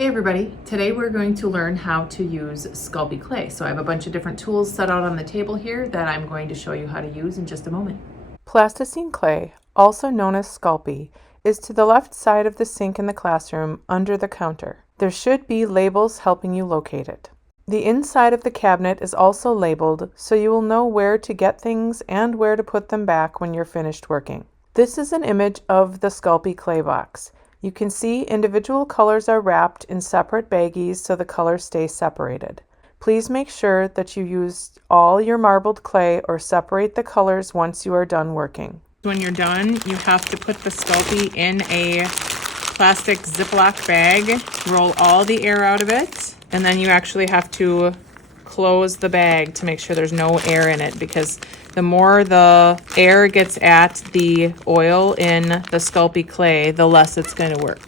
Hey everybody, today we're going to learn how to use sculpy clay. So I have a bunch of different tools set out on the table here that I'm going to show you how to use in just a moment. Plasticine clay, also known as sculpy, is to the left side of the sink in the classroom under the counter. There should be labels helping you locate it. The inside of the cabinet is also labeled so you will know where to get things and where to put them back when you're finished working. This is an image of the sculpy clay box. You can see individual colors are wrapped in separate baggies so the colors stay separated. Please make sure that you use all your marbled clay or separate the colors once you are done working. When you're done, you have to put the sculpy in a plastic Ziploc bag, roll all the air out of it, and then you actually have to close the bag to make sure there's no air in it, because the more the air gets at the oil in the sculpy clay, the less it's going to work.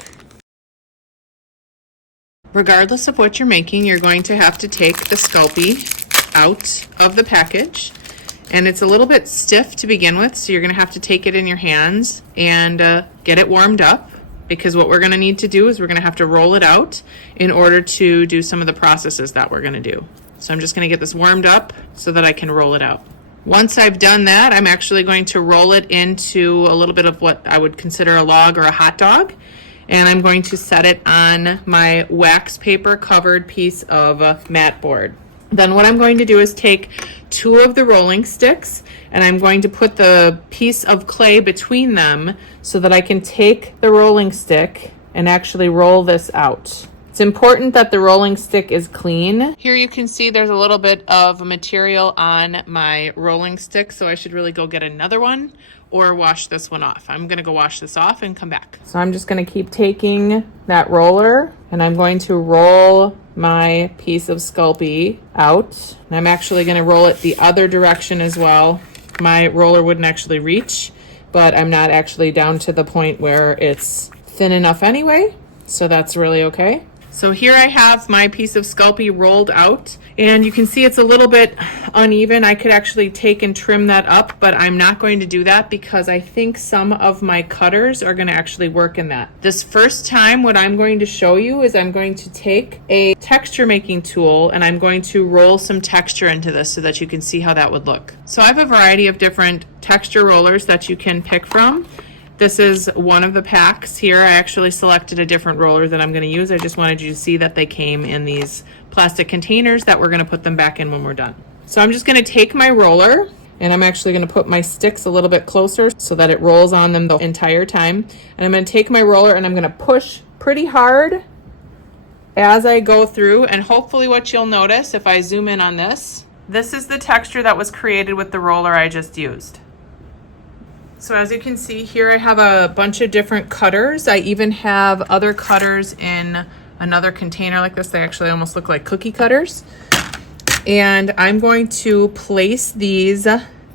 Regardless of what you're making, you're going to have to take the sculpy out of the package. And it's a little bit stiff to begin with, so you're going to have to take it in your hands and get it warmed up, because what we're going to need to do is we're going to have to roll it out in order to do some of the processes that we're going to do. So I'm just going to get this warmed up so that I can roll it out. Once I've done that, I'm actually going to roll it into a little bit of what I would consider a log or a hot dog. And I'm going to set it on my wax paper covered piece of mat board. Then what I'm going to do is take 2 of the rolling sticks and I'm going to put the piece of clay between them so that I can take the rolling stick and actually roll this out. It's important that the rolling stick is clean. Here you can see there's a little bit of material on my rolling stick, so I should really go get another one or wash this one off. I'm gonna go wash this off and come back. So I'm just gonna keep taking that roller and I'm going to roll my piece of sculpy out. And I'm actually gonna roll it the other direction as well. My roller wouldn't actually reach, but I'm not actually down to the point where it's thin enough anyway, so that's really okay. So here I have my piece of sculpy rolled out, and you can see it's a little bit uneven. I could actually take and trim that up, but I'm not going to do that because I think some of my cutters are going to actually work in that. This first time, what I'm going to show you is I'm going to take a texture making tool and I'm going to roll some texture into this so that you can see how that would look. So I have a variety of different texture rollers that you can pick from. This is one of the packs here. I actually selected a different roller that I'm going to use. I just wanted you to see that they came in these plastic containers that we're going to put them back in when we're done. So I'm just going to take my roller and I'm actually going to put my sticks a little bit closer so that it rolls on them the entire time. And I'm going to take my roller and I'm going to push pretty hard as I go through, and hopefully what you'll notice if I zoom in on this is the texture that was created with the roller I just used. So as you can see here, I have a bunch of different cutters. I even have other cutters in another container like this. They actually almost look like cookie cutters. And I'm going to place these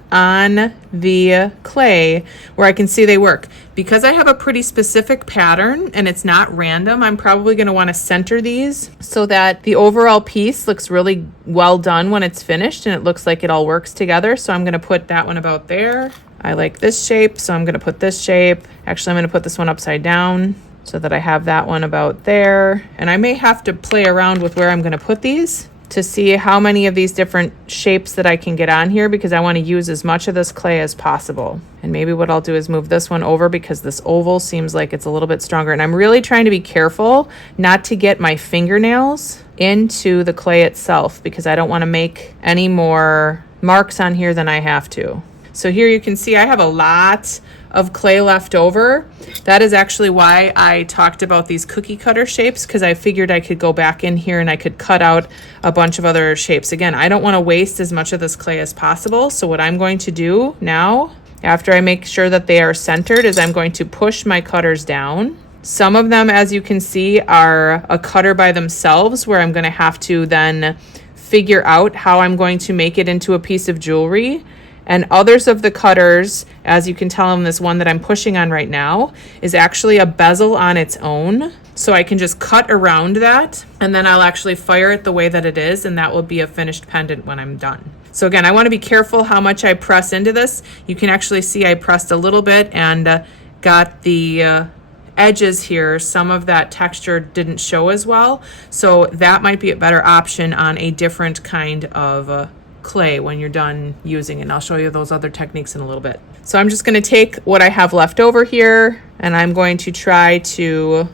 on the clay where I can see they work. Because I have a pretty specific pattern and it's not random, I'm probably going to want to center these so that the overall piece looks really well done when it's finished and it looks like it all works together. So I'm going to put that one about there. I like this shape, so I'm going to put this shape. Actually, I'm going to put this one upside down so that I have that one about there. And I may have to play around with where I'm going to put these to see how many of these different shapes that I can get on here, because I want to use as much of this clay as possible. And maybe what I'll do is move this one over because this oval seems like it's a little bit stronger. And I'm really trying to be careful not to get my fingernails into the clay itself because I don't want to make any more marks on here than I have to. So here you can see I have a lot of clay left over. That is actually why I talked about these cookie cutter shapes, because I figured I could go back in here and I could cut out a bunch of other shapes. Again, I don't want to waste as much of this clay as possible. So what I'm going to do now, after I make sure that they are centered, is I'm going to push my cutters down. Some of them, as you can see, are a cutter by themselves where I'm going to have to then figure out how I'm going to make it into a piece of jewelry. And others of the cutters, as you can tell in this one that I'm pushing on right now, is actually a bezel on its own. So I can just cut around that and then I'll actually fire it the way that it is, and that will be a finished pendant when I'm done. So again, I want to be careful how much I press into this. You can actually see I pressed a little bit and got the edges here, some of that texture didn't show as well. So that might be a better option on a different kind of clay when you're done using it. And I'll show you those other techniques in a little bit. So I'm just going to take what I have left over here, and I'm going to try to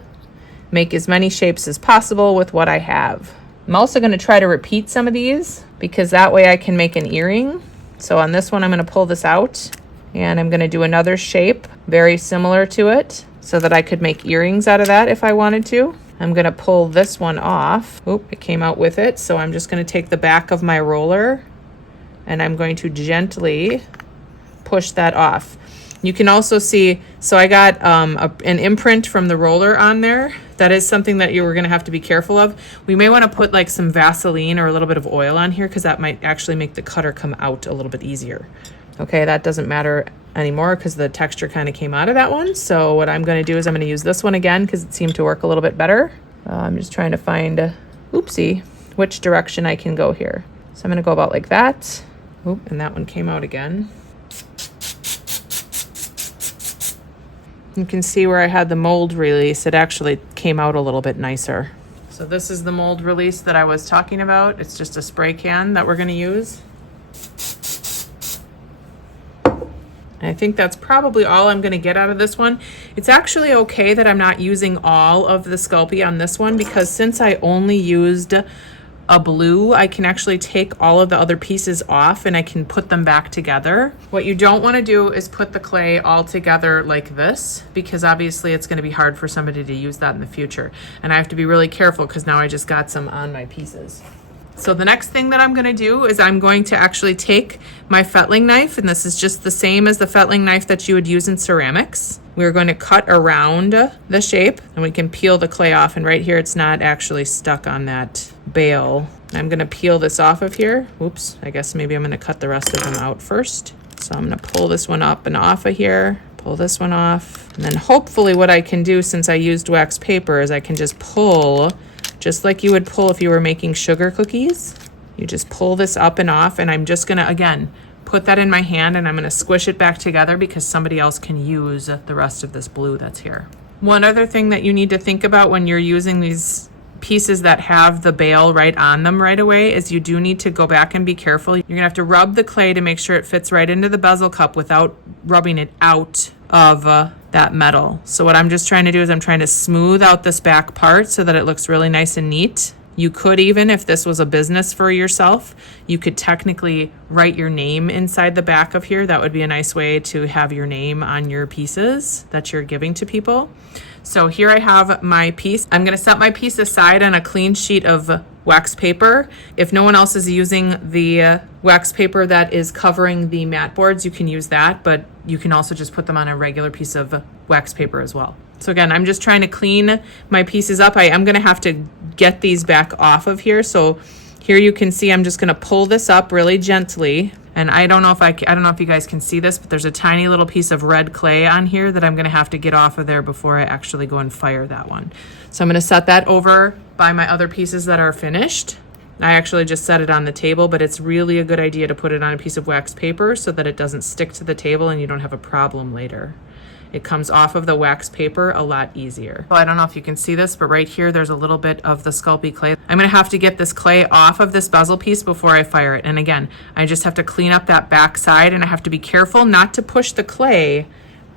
make as many shapes as possible with what I have. I'm also going to try to repeat some of these because that way I can make an earring. So on this one, I'm going to pull this out and I'm going to do another shape very similar to it so that I could make earrings out of that if I wanted to. I'm going to pull this one off. Oop, it came out with it. So I'm just going to take the back of my roller and I'm going to gently push that off. You can also see, so I got an imprint from the roller on there. That is something that you were going to have to be careful of. We may want to put like some Vaseline or a little bit of oil on here because that might actually make the cutter come out a little bit easier. Okay, that doesn't matter anymore because the texture kind of came out of that one. So what I'm going to do is I'm going to use this one again because it seemed to work a little bit better. I'm just trying to find, oopsie, which direction I can go here. So I'm going to go about like that. Oop, and that one came out again. You can see where I had the mold release, it actually came out a little bit nicer. So this is the mold release that I was talking about. It's just a spray can that we're going to use. And I think that's probably all I'm going to get out of this one. It's actually okay that I'm not using all of the Sculpey on this one because since I only used a blue, I can actually take all of the other pieces off and I can put them back together. What you don't want to do is put the clay all together like this because obviously it's going to be hard for somebody to use that in the future. And I have to be really careful because now I just got some on my pieces. So the next thing that I'm going to do is I'm going to actually take my fettling knife, and this is just the same as the fettling knife that you would use in ceramics. We're going to cut around the shape and we can peel the clay off, and right here it's not actually stuck on that bale. I'm going to peel this off of here. Oops, I guess maybe I'm going to cut the rest of them out first. So I'm going to pull this one up and off of here, pull this one off, and then hopefully what I can do since I used wax paper is I can just pull just like you would pull if you were making sugar cookies. You just pull this up and off, and I'm just gonna, again, put that in my hand and I'm gonna squish it back together because somebody else can use the rest of this blue that's here. One other thing that you need to think about when you're using these pieces that have the bale right on them right away is you do need to go back and be careful. You're gonna have to rub the clay to make sure it fits right into the bezel cup without rubbing it out of that metal. So what I'm just trying to do is I'm trying to smooth out this back part so that it looks really nice and neat. You could even, if this was a business for yourself, you could technically write your name inside the back of here. That would be a nice way to have your name on your pieces that you're giving to people. So here I have my piece. I'm going to set my piece aside on a clean sheet of wax paper. If no one else is using the wax paper that is covering the mat boards, you can use that, but you can also just put them on a regular piece of wax paper as well. So again, I'm just trying to clean my pieces up. I am going to have to get these back off of here. So here you can see I'm just going to pull this up really gently. And I don't know if you guys can see this, but there's a tiny little piece of red clay on here that I'm going to have to get off of there before I actually go and fire that one. So I'm going to set that over by my other pieces that are finished. I actually just set it on the table, but it's really a good idea to put it on a piece of wax paper so that it doesn't stick to the table and you don't have a problem later. It comes off of the wax paper a lot easier. Well, I don't know if you can see this, but right here there's a little bit of the Sculpey clay. I'm going to have to get this clay off of this bezel piece before I fire it. And again, I just have to clean up that back side, and I have to be careful not to push the clay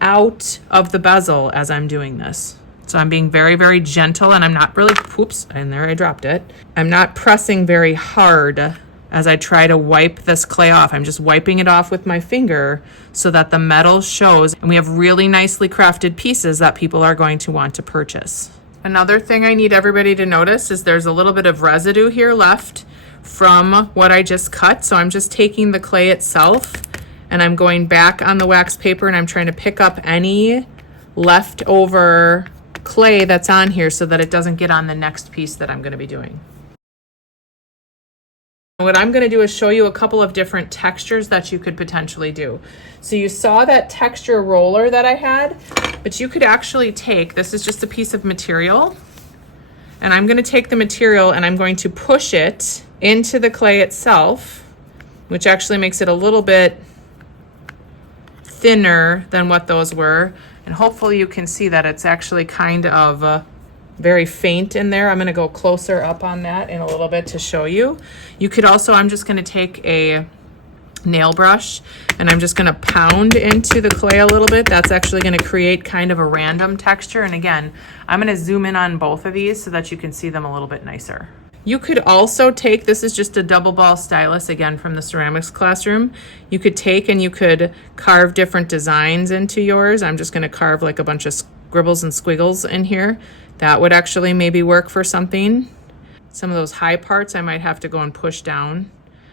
out of the bezel as I'm doing this. So I'm being very, very gentle, and I'm not really, oops, and there I dropped it. I'm not pressing very hard as I try to wipe this clay off. I'm just wiping it off with my finger so that the metal shows, and we have really nicely crafted pieces that people are going to want to purchase. Another thing I need everybody to notice is there's a little bit of residue here left from what I just cut. So I'm just taking the clay itself and I'm going back on the wax paper and I'm trying to pick up any leftover clay that's on here so that it doesn't get on the next piece that I'm going to be doing. What I'm going to do is show you a couple of different textures that you could potentially do. So you saw that texture roller that I had, but you could actually take, this is just a piece of material, and I'm going to take the material and I'm going to push it into the clay itself, which actually makes it a little bit thinner than what those were. And hopefully you can see that it's actually kind of very faint in there. I'm gonna go closer up on that in a little bit to show you. You could also, I'm just gonna take a nail brush and I'm just gonna pound into the clay a little bit. That's actually gonna create kind of a random texture. And again, I'm gonna zoom in on both of these so that you can see them a little bit nicer. You could also take, this is just a double ball stylus, again from the ceramics classroom. You could take and you could carve different designs into yours. I'm just gonna carve like a bunch of scribbles and squiggles in here. That would actually maybe work for something. Some of those high parts I might have to go and push down.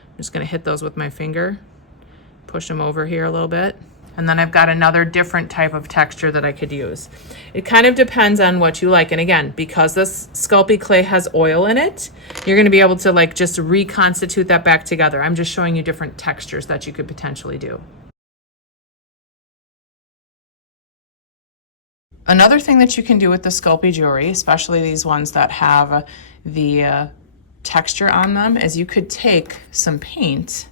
I'm just gonna hit those with my finger, push them over here a little bit. And then I've got another different type of texture that I could use. It kind of depends on what you like. And again, because this Sculpey clay has oil in it, you're gonna be able to like just reconstitute that back together. I'm just showing you different textures that you could potentially do. Another thing that you can do with the Sculpey jewelry, especially these ones that have the texture on them, is you could take some paint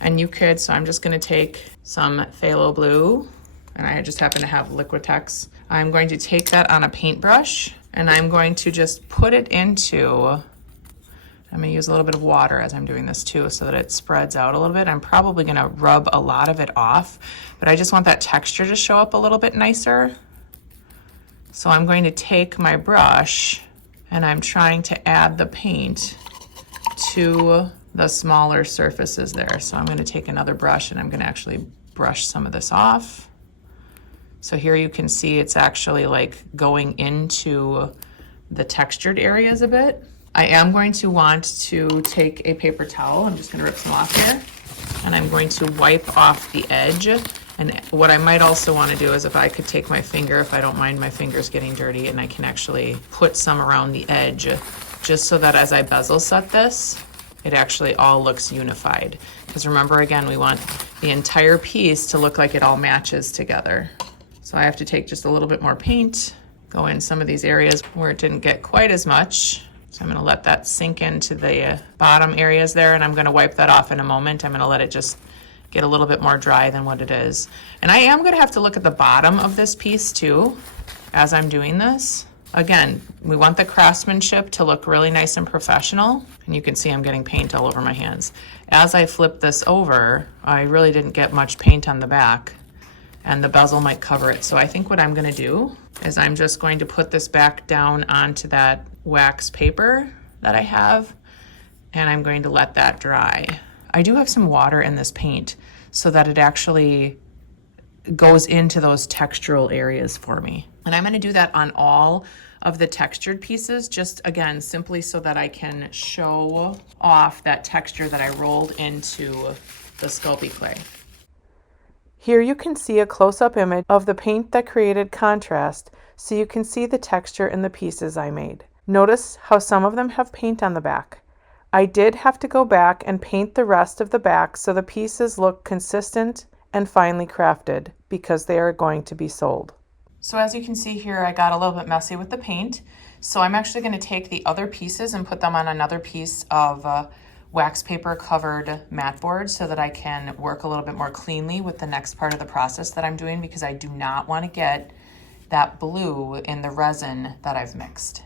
and you could, so I'm just gonna take some phthalo blue, and I just happen to have Liquitex. I'm going to take that on a paintbrush and I'm going to just put it into, I'm gonna use a little bit of water as I'm doing this too so that it spreads out a little bit. I'm probably gonna rub a lot of it off, but I just want that texture to show up a little bit nicer. So I'm going to take my brush and I'm trying to add the paint to the smaller surfaces there. So I'm gonna take another brush and I'm gonna actually brush some of this off. So here you can see it's actually like going into the textured areas a bit. I am going to want to take a paper towel. I'm just gonna rip some off here. And I'm going to wipe off the edge. And what I might also want to do is if I could take my finger, if I don't mind my fingers getting dirty, and I can actually put some around the edge, just so that as I bezel set this, it actually all looks unified. Because remember, again, we want the entire piece to look like it all matches together. So I have to take just a little bit more paint, go in some of these areas where it didn't get quite as much. So I'm gonna let that sink into the bottom areas there, and I'm gonna wipe that off in a moment. I'm gonna let it just get a little bit more dry than what it is. And I am gonna have to look at the bottom of this piece too, as I'm doing this. Again, we want the craftsmanship to look really nice and professional. And you can see I'm getting paint all over my hands. As I flip this over, I really didn't get much paint on the back, and the bezel might cover it. So I think what I'm gonna do is I'm just going to put this back down onto that wax paper that I have, and I'm going to let that dry. I do have some water in this paint so that it actually goes into those textural areas for me. And I'm gonna do that on all of the textured pieces, just again, simply so that I can show off that texture that I rolled into the Sculpey clay. Here you can see a close-up image of the paint that created contrast so you can see the texture in the pieces I made. Notice how some of them have paint on the back. I did have to go back and paint the rest of the back so the pieces look consistent and finely crafted because they are going to be sold. So as you can see here, I got a little bit messy with the paint. So I'm actually going to take the other pieces and put them on another piece of wax paper covered mat board so that I can work a little bit more cleanly with the next part of the process that I'm doing, because I do not want to get that blue in the resin that I've mixed.